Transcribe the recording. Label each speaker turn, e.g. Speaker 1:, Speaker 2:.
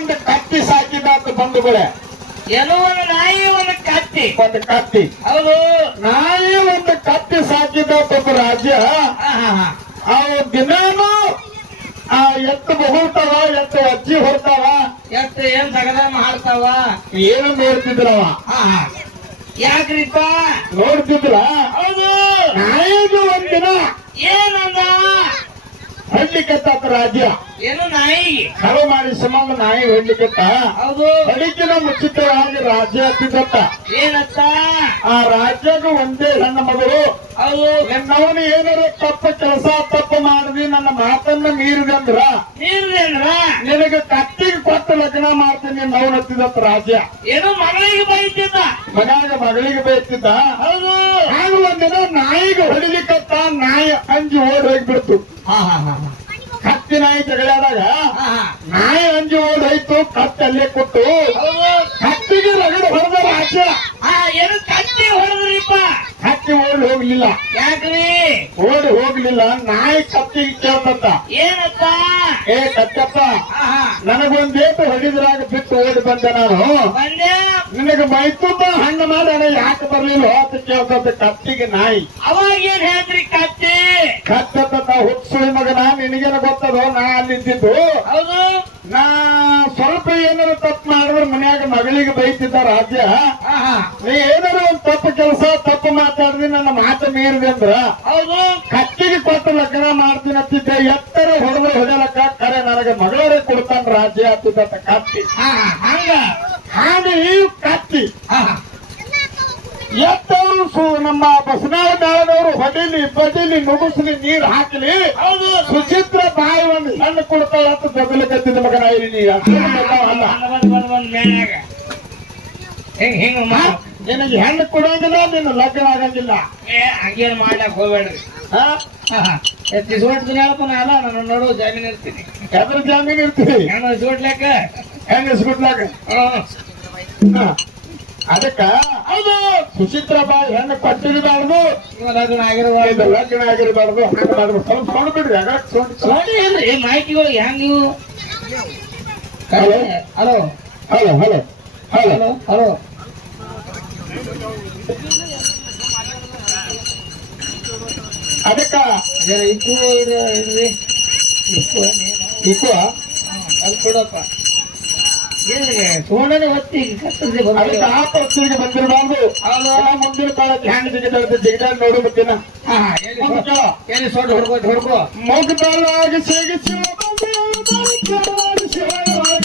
Speaker 1: ಒಂದು ಕತ್ತಿ ಸಾಕಿದಾತ ಬಂಧುಗಳೇ.
Speaker 2: ಏನೋ ಒಂದು ನಾಯಿ ಒಂದು ಕತ್ತಿ.
Speaker 1: ಒಂದು ಕತ್ತಿ.
Speaker 2: ಹೌದು.
Speaker 1: ನಾಯಿ ಒಂದು ಕತ್ತಿ ಸಾಕಿದ ಒಂದು ರಾಜ್ಯ. ಅವು ದಿನಾನು ಆ ಎತ್ತು ಬಹುತವ ಎತ್ತು ಅಜ್ಜಿ ಹೊರ್ತಾವ
Speaker 2: ಎತ್ತು ಏನ್ ತಗದ ಮಾಡ್ತಾವ
Speaker 1: ಏನು ನೋಡ್ತಿದ್ರವ?
Speaker 2: ಯಾಕ್ರಿಪ್ಪ?
Speaker 1: ನೋಡ್ತಿದ್ರ?
Speaker 2: ಹೌದು.
Speaker 1: ನಾಯಿಗೆ ಒಂದಿನ
Speaker 2: ಏನಂದ?
Speaker 1: ತಪ್ಪ ರಾಜ್ಯ.
Speaker 2: ಏನು ನಾಯಿ?
Speaker 1: ಕಳು ಮಾಡಿ ಸಂಬಂಧ ನಾಯಿ ಹೊಡ್ಲಿಕ್ಕತ್ತ.
Speaker 2: ಹೌದು.
Speaker 1: ಅಡಿಕಿನ ಮುಚ್ಚಿತವಾಗಿ ರಾಜ್ಯ ಹತ್ತಿದತ್ತ.
Speaker 2: ಏನತ್ತ?
Speaker 1: ಆ ರಾಜ್ಯದ ಒಂದೇ ನನ್ನ ಮಗಳು.
Speaker 2: ಹೌದು.
Speaker 1: ನನ್ನವನು ಏನಾರ ತಪ್ಪ ಕೆಲಸ ತಪ್ಪು ಮಾಡಿದ್ವಿ ನನ್ನ ಮಾತನ್ನ ಮೀರಿದಂದ್ರ
Speaker 2: ನೀರ್ದೇನ್ರ
Speaker 1: ನಿನಗೆ ಕತ್ತಿಗೆ ಕೊಟ್ಟು ಲಗ್ನ ಮಾಡ್ತೀನಿ ನಾವು ಹತ್ತಿದತ್ತ ರಾಜ್ಯ.
Speaker 2: ಏನು ಮಗಳಿಗೆ ಬೈತಿದ್ದ?
Speaker 1: ಮಗಾಗ ಮಗಳಿಗೆ ಬೈತಿದ್ದ?
Speaker 2: ಹೌದು.
Speaker 1: ಆಗ ಒಂದಿನ ನಾಯಿಗೆ ಹೊಡಿಲಿಕ್ಕತ್ತ ನಾಯಿ ಅಂಜಿ ಓಡ್ ಹೋಗ್ಬಿಡ್ತು.
Speaker 2: ಹಾ ಹಾ ಹಾ.
Speaker 1: ಕತ್ತಿ ನಾಯಿ ಜಗಳಾದಾಗ ನಾಯಿ ಅಂಜಿ ಹೋದಾಯ್ತು ಕತ್ತಿ ಅಲ್ಲೇ ಕೊಟ್ಟು ಕತ್ತಿಗೆ ರಗಡ ಹೊಡೆದ
Speaker 2: ಹಾ ಏನು ಕತ್ತಿ ಹೊಡೆದ್ರಿಪ್ಪ?
Speaker 1: ಕತ್ತಿ ಓಡಿ ಹೋಗ್ಲಿಲ್ಲ.
Speaker 2: ಯಾಕ್ರಿ?
Speaker 1: ಓಡಿ ಹೋಗ್ಲಿಲ್ಲ ನಾಯಿ ಕತ್ತಿಗೆ ಕೇಳ್ತಂತ
Speaker 2: ಏನಪ್ಪ
Speaker 1: ಏ ಕತ್ತಪ್ಪ
Speaker 2: ಹಾ ಹಾ.
Speaker 1: ನನಗೊಂದ್ ಏಟು ಹೊಡಿದ್ರಾಗ ಬಿಟ್ಟು ಓಡಿ ಬಂದೆ ನಾನು. ನಿನಗೆ ಮೈತುಂಬ ಹಣ್ಣು ಮಾಡಿ ಯಾಕೆ ಬರ್ಲಿಲ್ಲ ಅಂತ ಕೇಳ್ತಂತ ಕತ್ತಿಗೆ ನಾಯಿ.
Speaker 2: ಅವಾಗ ಏನ್ ಹೇಳ್ರಿ ಕತ್ತಿ?
Speaker 1: ಕತ್ತ ಹುಚ್ಚು ಮಗನ. ಗೊತ್ತದೋ ನಾ ಸ್ವಲ್ಪ ಏನಾರ ತಪ್ಪು ಮಾಡಿದ್ರೆ ಮನ್ಯಾಗ ಮಗಳಿಗೆ ಬೈತಿದ್ದ ರಾಜ್ಯ. ನೀ ಏನಾರ ಒಂದ್ ತಪ್ಪು ಕೆಲಸ ತಪ್ಪು ಮಾತಾಡಿದ್ರಿ ನನ್ನ ಮಾತು ಮೀರಿದೆ ಅಂದ್ರ
Speaker 2: ಹೌದು.
Speaker 1: ಕತ್ತಿಗೆ ಕೊಟ್ಟು ಲಗ್ನ ಮಾಡ್ತೀನಿ ಅಂತಿದ್ದೆ ಎತ್ತರ ಹೊಡೆದ್ರೆ ಹೊಡೆಯಲಕ್ಕ ಕರೆ. ನನಗೆ ಮಗಳರೇ ಕೊಡ್ತಾನ ರಾಜ್ಯ ಅತ್ತಿದ್ದ ಕತ್ತಿ.
Speaker 2: ಹಂಗ?
Speaker 1: ಹಾಗೆ ಕತ್ತಿ. ಎತ್ತರ ಸು ನಮ್ಮ ಬಸನಾಳ ಮೇಳದವರು ಹೊಡಿಲಿ ಬಡಿಲಿ ನುಗ್ಗಿಸ್ಲಿ ನೀರ್ ಹಾಕಲಿ. ಸುಚಿತ್ರ ಬಾಯಿ ಒಂದು ಹೆಣ್ಣು ಕೊಡ್ತಾಳ ಅಂತ ಕತ್ತಿದ ಮಗನ ಇಲ್ಲಿ ನಿನಗೆ ಹೆಣ್ಣು ಕೊಡೋದಿಲ್ಲ ನಿನ್ನ ಲಗ್ನ ಆಗಂಗಿಲ್ಲ.
Speaker 2: ಹಂಗೇನು ಮಾಡಕ್ ಮಾಡ್ಲಾಕ್ ಹೋಗ್ಬೇಡ್ರಿ? ದಿನ ಹೇಳಪ್ಪ ನಾನು ನನ್ನ ನೋಡು ಜಾಮೀನ್ ಇರ್ತೀನಿ.
Speaker 1: ಎದ್ರ ಜಾಮೀನ್ ಇರ್ತೀನಿ
Speaker 2: ನಾನು ಇಸ್ಕೊಡ್ಲಾಕ
Speaker 1: ಹೆಂಗ ಇಸ್ಬಿಟ್ಲಾಗ ಹಾ. ಅದಕ್ಕ
Speaker 2: ಹೌದು
Speaker 1: ಸುಚಿತ್ರ ಬಾಯ್ ಹೆಣ್ಣು ಕೊಟ್ಟಿರಬಾರ್ದು.
Speaker 2: ಲಗ್ನ ಆಗಿರಬಾರ್ದು.
Speaker 1: ಲಗ್ನ ಆಗಿರಬಾರ್ದು. ಹಾಕಬಾರ್ದು ಸ್ವಲ್ಪ ಸೊಂಡ್ ಬಿಡ್ರಿ ಆಗ. ಸೊಂಡ್
Speaker 2: ಏನ್ರಿ ಮಾಹಿತಿಗಳು ಹೆಂಗ್ ನೀವು?
Speaker 1: Hello.
Speaker 2: Hello.
Speaker 1: Hello hello. Hello.
Speaker 2: Hello
Speaker 1: ಅದಕ್ಕ
Speaker 2: ಇಕ್ಕುವ ಇಪ್ಪ ಅಲ್ಲಿ ಕೊಡಪ್ಪ. ಸೋಣನೆ ಹೊತ್ತಿ ಕತ್ತರಿ
Speaker 1: ಅದಕ್ಕೆ ಆ ಪರಿಸ್ಥಿತಿಗೆ ಬಂದಿರಬಾರ್ದು. ಮುಂದಿನ ಕಾಲಕ್ಕೆ ಹೆಂಗ್ ಜಿಗಿದಾಡ್ತು ಜಿಗಿದಾಡ್ ನೋಡು ಮತ್ತಿನ
Speaker 2: ಎಲ್ಲಿ ಸೊಂಟ ಹೊಡ್ಕೋ ಹೊಡ್ಕೋ
Speaker 1: ಮುಗ್ದಲಾಗಿ ಸಿಗಿಸಿ ಬಂದು ಶಿವನ